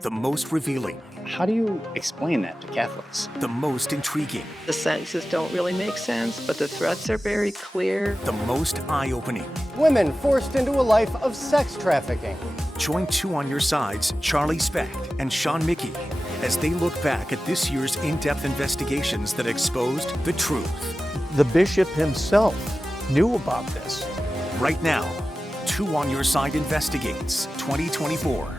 The most revealing. How do you explain that to Catholics? The most intriguing. The sentences don't really make sense, but the threats are very clear. The most eye-opening. Women forced into a life of sex trafficking. Join Two on Your Side's Charlie Specht and Sean Mickey as they look back at this year's in-depth investigations that exposed the truth. The bishop himself knew about this. Right now, Two on Your Side Investigates 2024.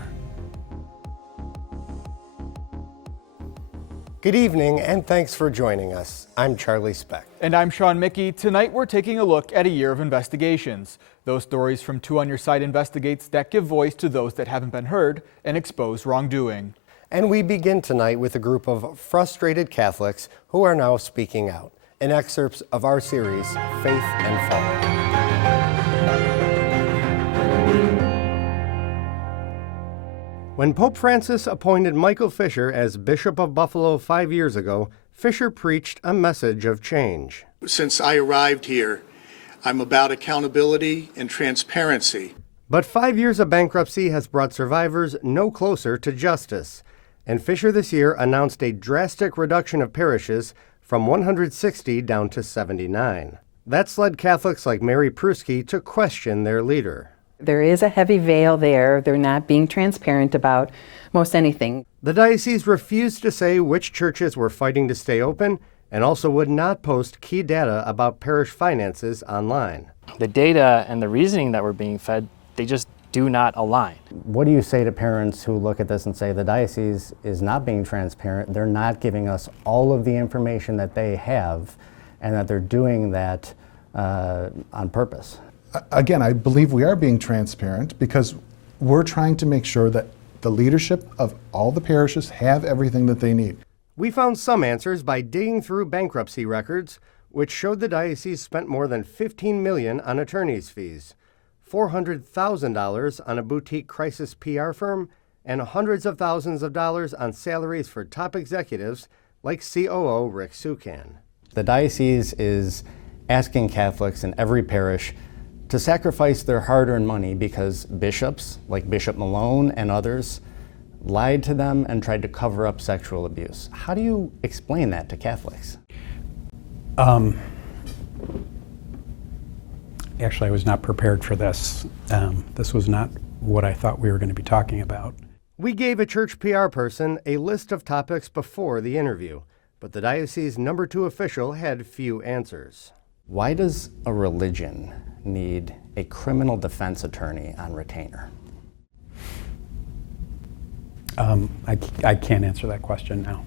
Good evening, and thanks for joining us. I'm Charlie Specht. And I'm Sean Mickey. Tonight we're taking a look at a year of investigations. Those stories from Two on Your Side Investigates that give voice to those that haven't been heard and expose wrongdoing. And we begin tonight with a group of frustrated Catholics who are now speaking out in excerpts of our series, Faith and Fall. When Pope Francis appointed Michael Fisher as Bishop of Buffalo 5 years ago, Fisher preached a message of change. Since I arrived here, I'm about accountability and transparency. But 5 years of bankruptcy has brought survivors no closer to justice. And Fisher this year announced a drastic reduction of parishes from 160 down to 79. That's led Catholics like Mary Pruski to question their leader. There is a heavy veil there. They're not being transparent about most anything. The diocese refused to say which churches were fighting to stay open and also would not post key data about parish finances online. The data and the reasoning that we're being fed, they just do not align. What do you say to parents who look at this and say the diocese is not being transparent, they're not giving us all of the information that they have, and that they're doing that on purpose? Again, I believe we are being transparent because we're trying to make sure that the leadership of all the parishes have everything that they need. We found some answers by digging through bankruptcy records, which showed the diocese spent more than $15 million on attorney's fees, $400,000 on a boutique crisis PR firm, and hundreds of thousands of dollars on salaries for top executives like COO Rick Sukan. The diocese is asking Catholics in every parish to sacrifice their hard-earned money because bishops, like Bishop Malone and others, lied to them and tried to cover up sexual abuse. How do you explain that to Catholics? Actually, I was not prepared for this. This was not what I thought we were going to be talking about. We gave a church PR person a list of topics before the interview, but the diocese's number 2 official had few answers. Why does a religion need a criminal defense attorney on retainer? I can't answer that question now.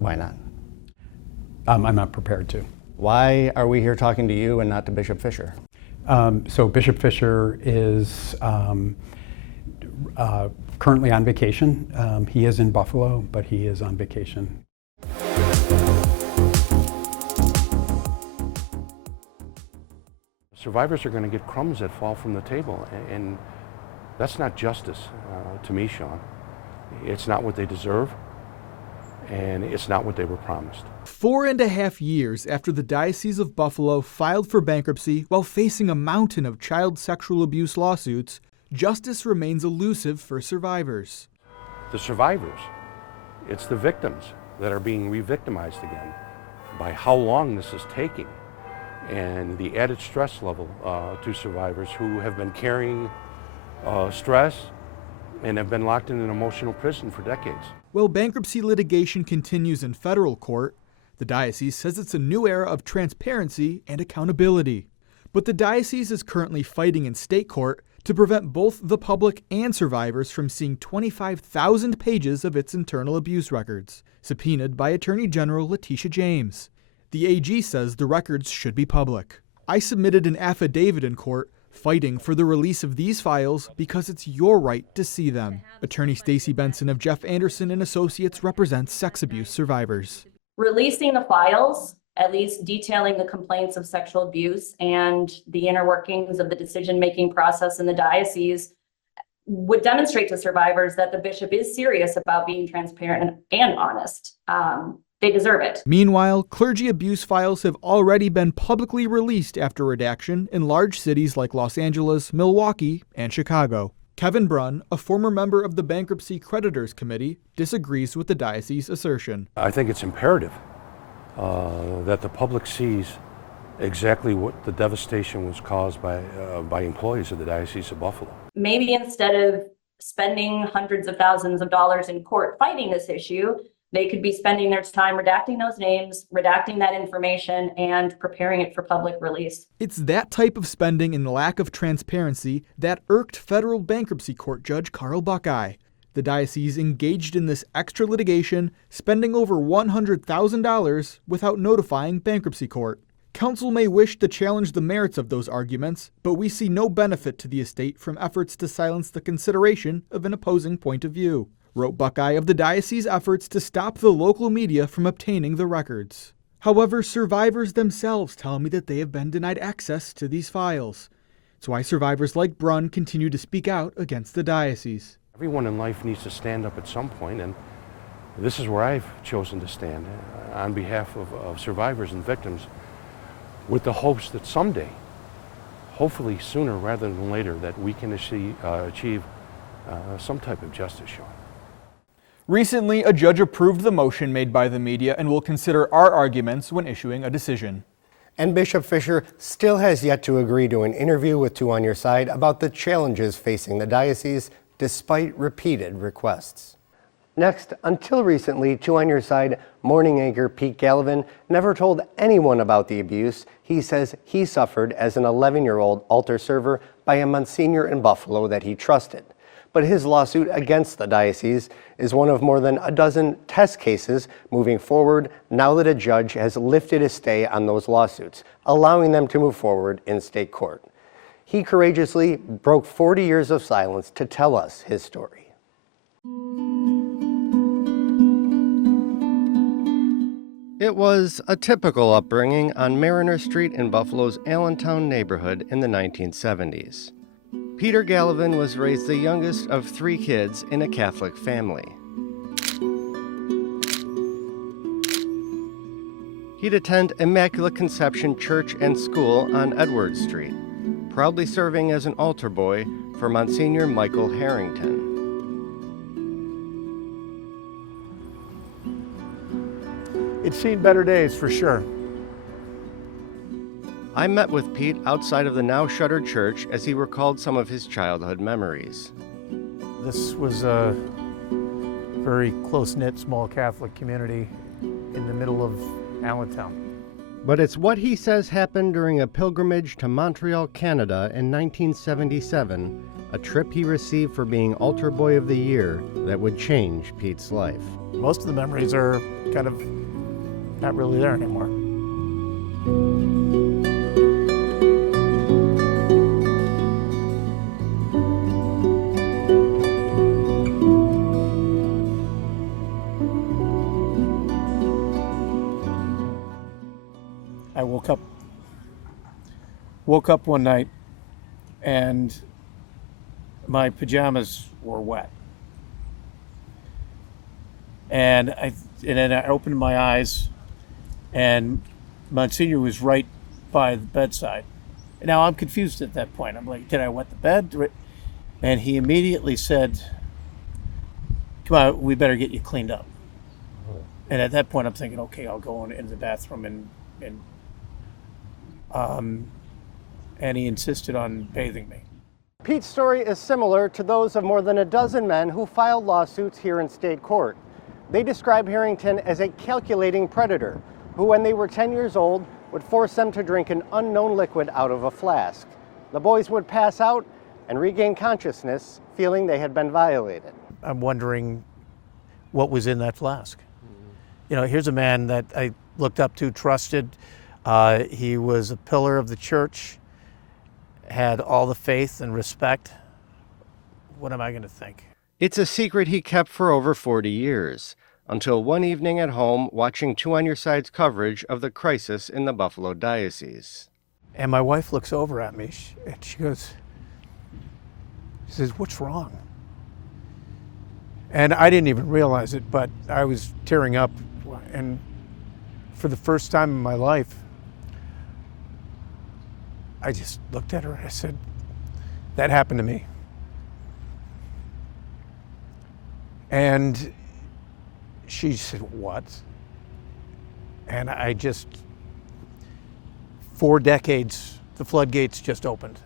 Why not? I'm not prepared to. Why are we here talking to you and not to Bishop Fisher? So Bishop Fisher is currently on vacation. He is in Buffalo, but he is on vacation. Survivors are going to get crumbs that fall from the table, and that's not justice to me, Sean. It's not what they deserve, and it's not what they were promised. 4.5 years after the Diocese of Buffalo filed for bankruptcy while facing a mountain of child sexual abuse lawsuits, justice remains elusive for survivors. The survivors, it's the victims that are being re-victimized again by how long this is taking, and the added stress level to survivors who have been carrying stress and have been locked in an emotional prison for decades. While bankruptcy litigation continues in federal court, the diocese says it's a new era of transparency and accountability. But the diocese is currently fighting in state court to prevent both the public and survivors from seeing 25,000 pages of its internal abuse records, subpoenaed by Attorney General Letitia James. The AG says the records should be public. I submitted an affidavit in court fighting for the release of these files because it's your right to see them. Attorney Stacey Benson of Jeff Anderson and Associates represents sex abuse survivors. Releasing the files, at least detailing the complaints of sexual abuse and the inner workings of the decision-making process in the diocese, would demonstrate to survivors that the bishop is serious about being transparent and honest. They deserve it. Meanwhile, clergy abuse files have already been publicly released after redaction in large cities like Los Angeles, Milwaukee, and Chicago. Kevin Brunn, a former member of the Bankruptcy Creditors Committee, disagrees with the diocese's assertion. I think it's imperative that the public sees exactly what the devastation was caused by employees of the Diocese of Buffalo. Maybe instead of spending hundreds of thousands of dollars in court fighting this issue, they could be spending their time redacting those names, redacting that information, and preparing it for public release. It's that type of spending and lack of transparency that irked federal bankruptcy court judge Carl Buckeye. The diocese engaged in this extra litigation, spending over $100,000 without notifying bankruptcy court. Council may wish to challenge the merits of those arguments, but we see no benefit to the estate from efforts to silence the consideration of an opposing point of view, wrote Buckeye of the diocese's efforts to stop the local media from obtaining the records. However, survivors themselves tell me that they have been denied access to these files. It's why survivors like Brunn continue to speak out against the diocese. Everyone in life needs to stand up at some point, and this is where I've chosen to stand on behalf of survivors and victims, with the hopes that someday, hopefully sooner rather than later, that we can achieve some type of justice, Sean. Recently, a judge approved the motion made by the media and will consider our arguments when issuing a decision. And Bishop Fisher still has yet to agree to an interview with Two on Your Side about the challenges facing the diocese despite repeated requests. Next, until recently, Two on Your Side morning anchor Pete Gallivan never told anyone about the abuse he says he suffered as an 11-year-old altar server by a Monsignor in Buffalo that he trusted. But his lawsuit against the diocese is one of more than a dozen test cases moving forward now that a judge has lifted a stay on those lawsuits, allowing them to move forward in state court. He courageously broke 40 years of silence to tell us his story. It was a typical upbringing on Mariner Street in Buffalo's Allentown neighborhood in the 1970s. Peter Gallivan was raised the youngest of 3 kids in a Catholic family. He'd attend Immaculate Conception Church and School on Edward Street, proudly serving as an altar boy for Monsignor Michael Harrington. It's seen better days for sure. I met with Pete outside of the now shuttered church as he recalled some of his childhood memories. This was a very close-knit small Catholic community in the middle of Allentown. But it's what he says happened during a pilgrimage to Montreal, Canada in 1977, a trip he received for being Altar Boy of the Year that would change Pete's life. Most of the memories are kind of not really there anymore. I woke up one night and my pajamas were wet. And then I opened my eyes and Monsignor was right by the bedside. Now I'm confused at that point. I'm like, did I wet the bed? And he immediately said, come on, we better get you cleaned up. And at that point I'm thinking, okay, I'll go into the bathroom and he insisted on bathing me. Pete's story is similar to those of more than a dozen men who filed lawsuits here in state court. They describe Harrington as a calculating predator who, when they were 10 years old, would force them to drink an unknown liquid out of a flask. The boys would pass out and regain consciousness, feeling they had been violated. I'm wondering what was in that flask. You know, here's a man that I looked up to, trusted. He was a pillar of the church, had all the faith and respect. What am I going to think? It's a secret he kept for over 40 years, until one evening at home watching Two on Your Side's coverage of the crisis in the Buffalo Diocese. And my wife looks over at me and she says, what's wrong? And I didn't even realize it, but I was tearing up. And for the first time in my life, I just looked at her and I said, that happened to me. And she said, what? And I just, 4 decades, the floodgates just opened.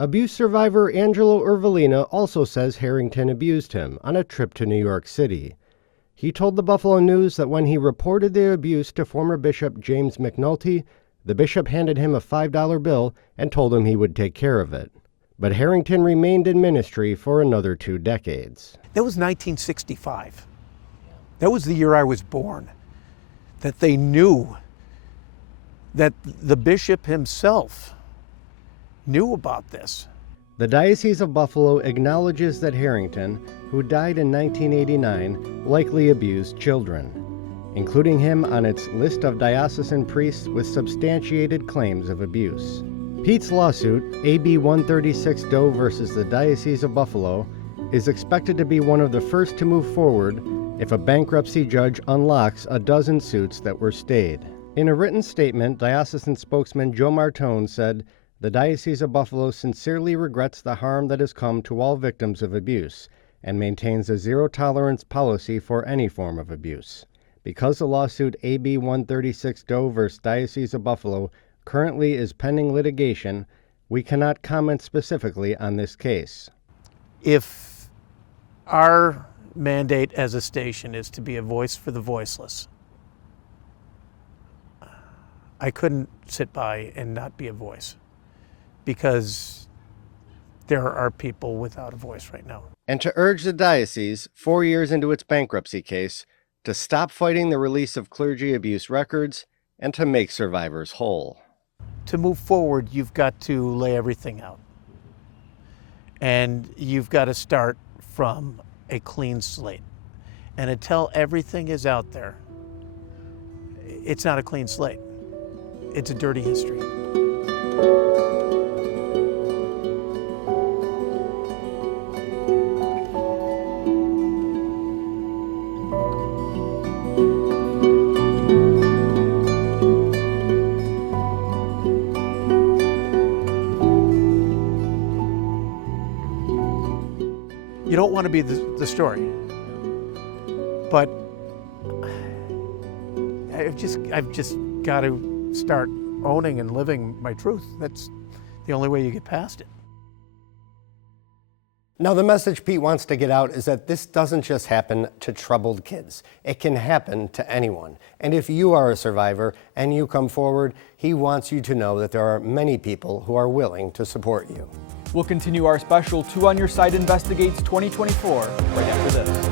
Abuse survivor Angelo Urvalina also says Harrington abused him on a trip to New York City. He told the Buffalo News that when he reported the abuse to former Bishop James McNulty, the bishop handed him a $5 bill and told him he would take care of it. But Harrington remained in ministry for another 2 decades. That was 1965. That was the year I was born. That they knew that the bishop himself knew about this. The Diocese of Buffalo acknowledges that Harrington, who died in 1989, likely abused children, including him on its list of diocesan priests with substantiated claims of abuse. Pete's lawsuit, AB 136 Doe versus the Diocese of Buffalo, is expected to be one of the first to move forward if a bankruptcy judge unlocks a dozen suits that were stayed. In a written statement, diocesan spokesman Joe Martone said, "The Diocese of Buffalo sincerely regrets the harm that has come to all victims of abuse and maintains a zero-tolerance policy for any form of abuse. Because the lawsuit AB 136 Doe vs. Diocese of Buffalo currently is pending litigation, we cannot comment specifically on this case." If our mandate as a station is to be a voice for the voiceless, I couldn't sit by and not be a voice, because there are people without a voice right now. And to urge the diocese, 4 years into its bankruptcy case, to stop fighting the release of clergy abuse records and to make survivors whole. To move forward, you've got to lay everything out. And you've got to start from a clean slate. And until everything is out there, it's not a clean slate. It's a dirty history. You don't want to be the story, but I've just got to start owning and living my truth. That's the only way you get past it. Now, the message Pete wants to get out is that this doesn't just happen to troubled kids. It can happen to anyone. And if you are a survivor and you come forward, he wants you to know that there are many people who are willing to support you. We'll continue our special 2 on Your Side Investigates 2024 right after this.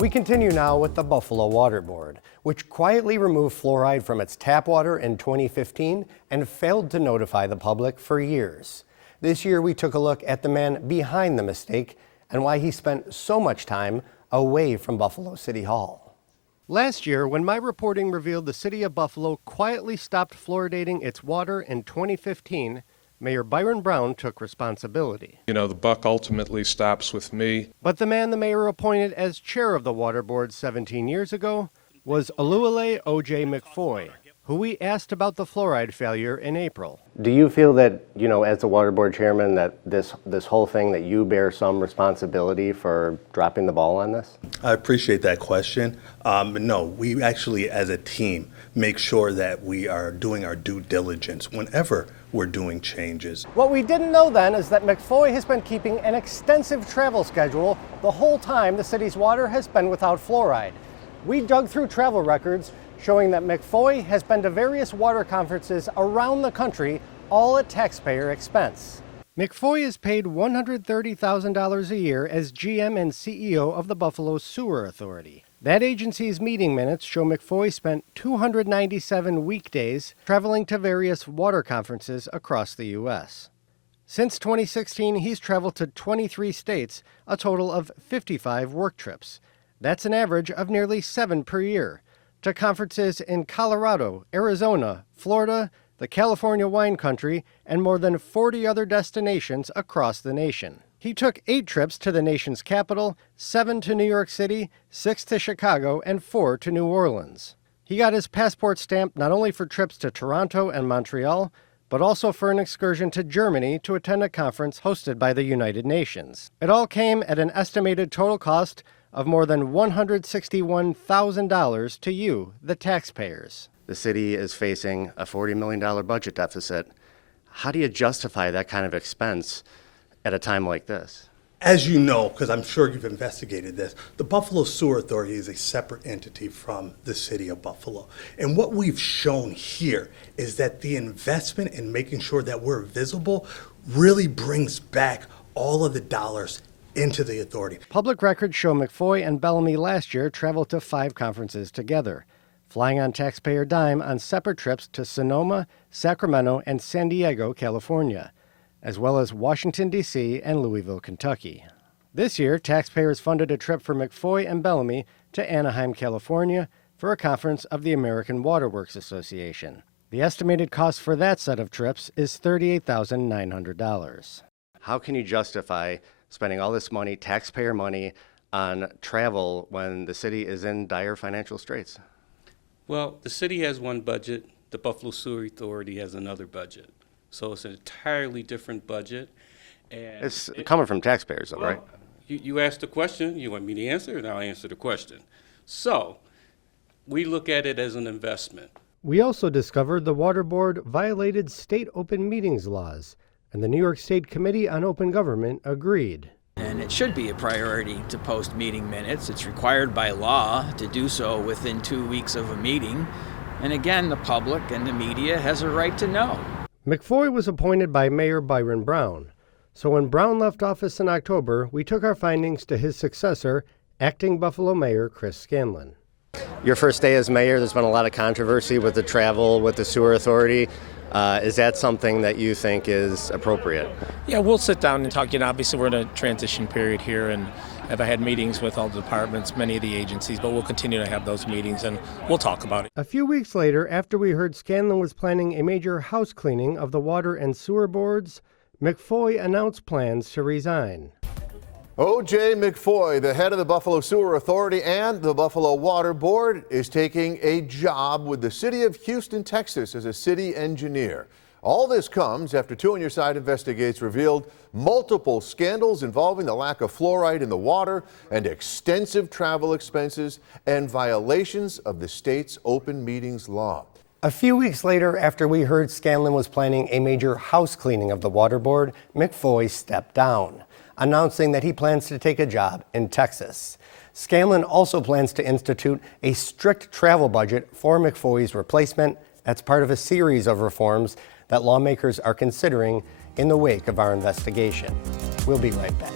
We continue now with the Buffalo Water Board, which quietly removed fluoride from its tap water in 2015 and failed to notify the public for years. This year, we took a look at the man behind the mistake and why he spent so much time away from Buffalo City Hall. Last year, when my reporting revealed the city of Buffalo quietly stopped fluoridating its water in 2015, Mayor Byron Brown took responsibility. You know, the buck ultimately stops with me. But the man the mayor appointed as chair of the water board 17 years ago was Oluwole O.J. McFoy, who we asked about the fluoride failure in April. Do you feel that, as the water board chairman, that this whole thing, that you bear some responsibility for dropping the ball on this? I appreciate that question. No, we actually, as a team, make sure that we are doing our due diligence whenever we're doing changes. What we didn't know then is that McFoy has been keeping an extensive travel schedule the whole time the city's water has been without fluoride. We dug through travel records showing that McFoy has been to various water conferences around the country, all at taxpayer expense. McFoy is paid $130,000 a year as GM and CEO of the Buffalo Sewer Authority. That agency's meeting minutes show McFoy spent 297 weekdays traveling to various water conferences across the U.S. Since 2016, he's traveled to 23 states, a total of 55 work trips. That's an average of nearly 7 per year, to conferences in Colorado, Arizona, Florida, the California wine country, and more than 40 other destinations across the nation. He took 8 trips to the nation's capital, 7 to New York City, 6 to Chicago, and 4 to New Orleans. He got his passport stamped not only for trips to Toronto and Montreal, but also for an excursion to Germany to attend a conference hosted by the United Nations. It all came at an estimated total cost of more than $161,000 to you, the taxpayers. The city is facing a $40 million budget deficit. How do you justify that kind of expense at a time like this? As you know, because I'm sure you've investigated this, the Buffalo Sewer Authority is a separate entity from the city of Buffalo. And what we've shown here is that the investment in making sure that we're visible really brings back all of the dollars into the authority. Public records show McFoy and Bellamy last year traveled to 5 conferences together, flying on taxpayer dime on separate trips to Sonoma, Sacramento, and San Diego, California, as well as Washington, D.C. and Louisville, Kentucky. This year, taxpayers funded a trip for McFoy and Bellamy to Anaheim, California, for a conference of the American Water Works Association. The estimated cost for that set of trips is $38,900. How can you justify spending all this money, taxpayer money, on travel when the city is in dire financial straits? Well, the city has one budget, the Buffalo Sewer Authority has another budget. So it's an entirely different budget. And It's coming from taxpayers, though, right? You asked the question, you want me to answer, and I'll answer the question. So we look at it as an investment. We also discovered the Water Board violated state open meetings laws, and the New York State Committee on Open Government agreed. And it should be a priority to post meeting minutes. It's required by law to do so within 2 weeks of a meeting. And again, the public and the media has a right to know. McFoy was appointed by Mayor Byron Brown. So when Brown left office in October, we took our findings to his successor, acting Buffalo Mayor Chris Scanlon. Your first day as mayor, there's been a lot of controversy with the travel with the sewer authority. Is that something that you think is appropriate? Yeah, we'll sit down and talk. Obviously we're in a transition period here, and I've had meetings with all the departments, many of the agencies, but we'll continue to have those meetings and we'll talk about it. A few weeks later, after we heard Scanlon was planning a major house cleaning of the water and sewer boards, McFoy announced plans to resign. O.J. McFoy, the head of the Buffalo Sewer Authority and the Buffalo Water Board, is taking a job with the city of Houston, Texas as a city engineer. All this comes after 2 On Your Side Investigates revealed multiple scandals involving the lack of fluoride in the water and extensive travel expenses and violations of the state's open meetings law. A few weeks later, after we heard Scanlon was planning a major house cleaning of the water board, McFoy stepped down, announcing that he plans to take a job in Texas. Scanlon also plans to institute a strict travel budget for McFoy's replacement. That's part of a series of reforms that lawmakers are considering in the wake of our investigation. We'll be right back.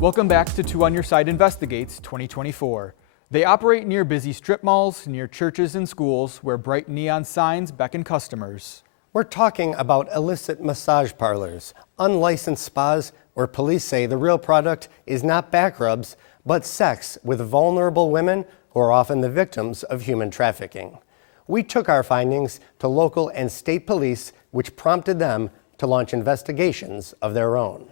Welcome back to 2 On Your Side Investigates 2024. They operate near busy strip malls, near churches and schools, where bright neon signs beckon customers. We're talking about illicit massage parlors, unlicensed spas where police say the real product is not back rubs, but sex with vulnerable women who are often the victims of human trafficking. We took our findings to local and state police, which prompted them to launch investigations of their own.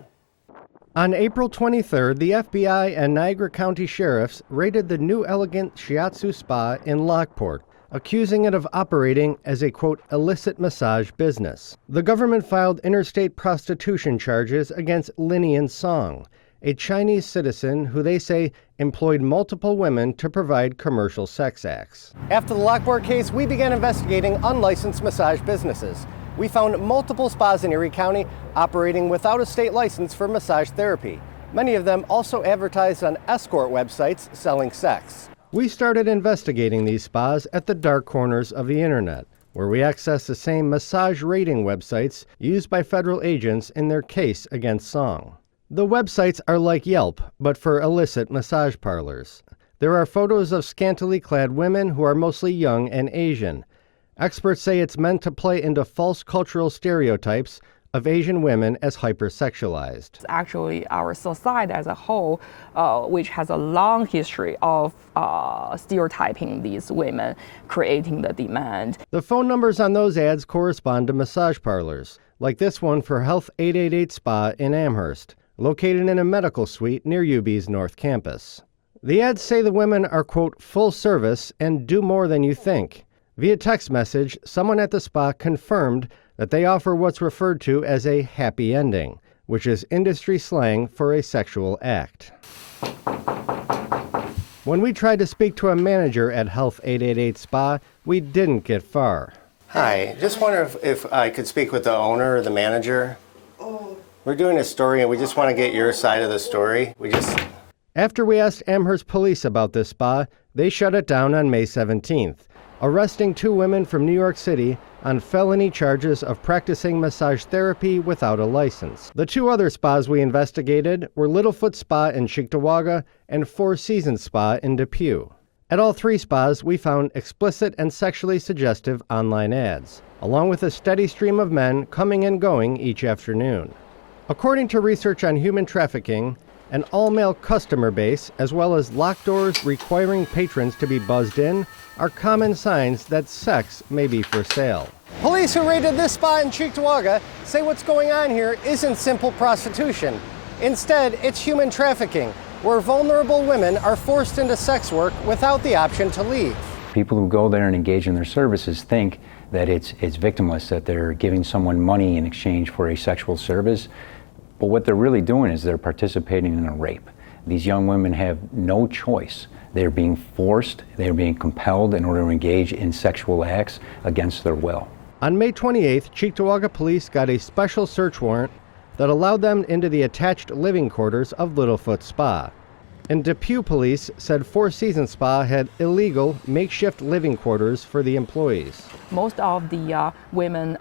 On April 23rd, the FBI and Niagara County sheriffs raided the New Elegant Shiatsu Spa in Lockport, accusing it of operating as a, quote, illicit massage business. The government filed interstate prostitution charges against Linian Song, a Chinese citizen who they say employed multiple women to provide commercial sex acts. After the Lockport case, we began investigating unlicensed massage businesses. We found multiple spas in Erie County operating without a state license for massage therapy. Many of them also advertised on escort websites selling sex. We started investigating these spas at the dark corners of the internet, where we accessed the same massage rating websites used by federal agents in their case against Song. The websites are like Yelp, but for illicit massage parlors. There are photos of scantily clad women who are mostly young and Asian. Experts say it's meant to play into false cultural stereotypes of Asian women as hypersexualized. Actually, our society as a whole, which has a long history of stereotyping these women, creating the demand. The phone numbers on those ads correspond to massage parlors, like this one for Health 888 Spa in Amherst, located in a medical suite near UB's North Campus. The ads say the women are, quote, full service and do more than you think. Via text message, someone at the spa confirmed that they offer what's referred to as a happy ending, which is industry slang for a sexual act. When we tried to speak to a manager at Health 888 Spa, we didn't get far. Hi, just wonder if I could speak with the owner or the manager. We're doing a story and we just want to get your side of the story. After we asked Amherst police about this spa, they shut it down on May 17th, arresting 2 women from New York City on felony charges of practicing massage therapy without a license. The 2 other spas we investigated were Littlefoot Spa in Cheektowaga and Four Seasons Spa in Depew. At all 3 spas, we found explicit and sexually suggestive online ads, along with a steady stream of men coming and going each afternoon. According to research on human trafficking, an all-male customer base, as well as locked doors requiring patrons to be buzzed in, are common signs that sex may be for sale. Police who raided this spa in Cheektowaga say what's going on here isn't simple prostitution. Instead, it's human trafficking, where vulnerable women are forced into sex work without the option to leave. People who go there and engage in their services think that it's victimless, that they're giving someone money in exchange for a sexual service. But what they're really doing is they're participating in a rape. These young women have no choice. They're being forced, they're being compelled in order to engage in sexual acts against their will. On May 28th, Cheektowaga police got a special search warrant that allowed them into the attached living quarters of Littlefoot Spa. And Depew police said Four Seasons Spa had illegal makeshift living quarters for the employees. Most of the women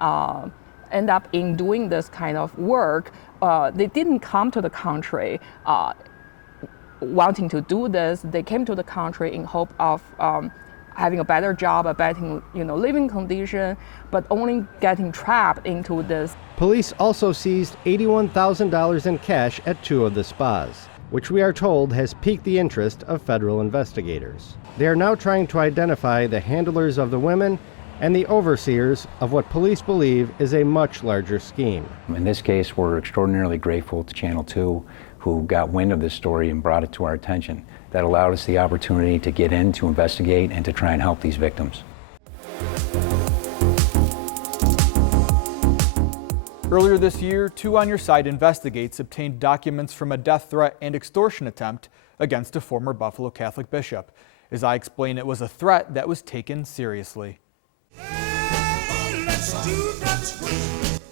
end up in doing this kind of work. They didn't come to the country wanting to do this. They came to the country in hope of having a better job, a better living condition, but only getting trapped into this. Police also seized $81,000 in cash at 2 of the spas, which we are told has piqued the interest of federal investigators. They are now trying to identify the handlers of the women and the overseers of what police believe is a much larger scheme. In this case, we're extraordinarily grateful to Channel 2, who got wind of this story and brought it to our attention. That allowed us the opportunity to get in, to investigate, and to try and help these victims. Earlier this year, 2 On Your Side Investigates obtained documents from a death threat and extortion attempt against a former Buffalo Catholic bishop. As I explain, it was a threat that was taken seriously.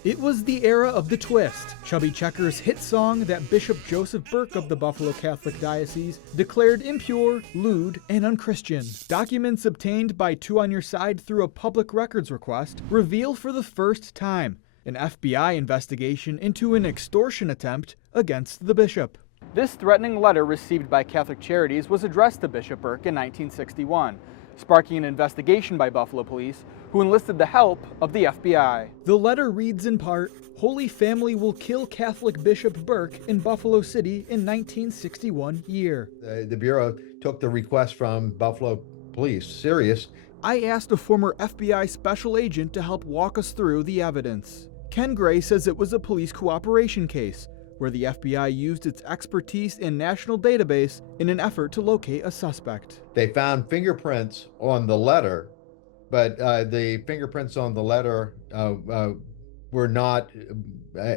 It was the era of the twist, Chubby Checker's hit song that Bishop Joseph Burke of the Buffalo Catholic Diocese declared impure, lewd, and unchristian. Documents obtained by 2 On Your Side through a public records request reveal for the first time an FBI investigation into an extortion attempt against the bishop. This threatening letter received by Catholic Charities was addressed to Bishop Burke in 1961. Sparking an investigation by Buffalo police, who enlisted the help of the FBI. The letter reads in part, Holy Family will kill Catholic Bishop Burke in Buffalo City in 1961 year. The Bureau took the request from Buffalo Police serious. I asked a former FBI special agent to help walk us through the evidence. Ken Gray says it was a police cooperation case, where the FBI used its expertise in national database in an effort to locate a suspect. They found fingerprints on the letter, but the fingerprints on the letter were not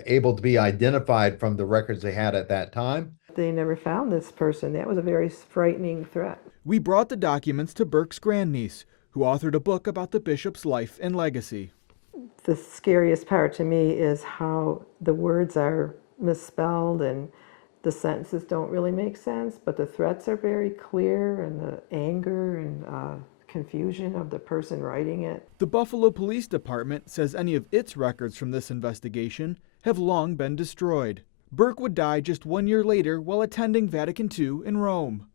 able to be identified from the records they had at that time. They never found this person. That was a very frightening threat. We brought the documents to Burke's grandniece, who authored a book about the bishop's life and legacy. The scariest part to me is how the words are misspelled and the sentences don't really make sense, but the threats are very clear, and the anger and confusion of the person writing it. The Buffalo Police Department says any of its records from this investigation have long been destroyed. Burke would die just 1 year later while attending Vatican II in Rome.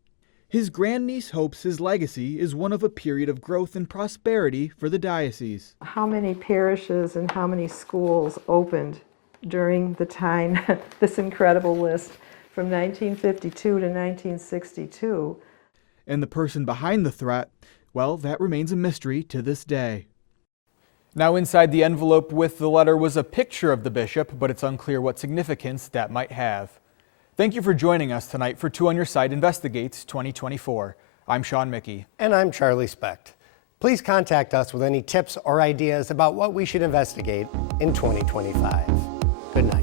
His grandniece hopes his legacy is one of a period of growth and prosperity for the diocese. How many parishes and how many schools opened during the time, this incredible list from 1952 to 1962. And the person behind the threat, well, that remains a mystery to this day. Now, inside the envelope with the letter was a picture of the bishop, but it's unclear what significance that might have. Thank you for joining us tonight for Two on Your Side Investigates 2024. I'm Sean Mickey. And I'm Charlie Specht. Please contact us with any tips or ideas about what we should investigate in 2025. Good night.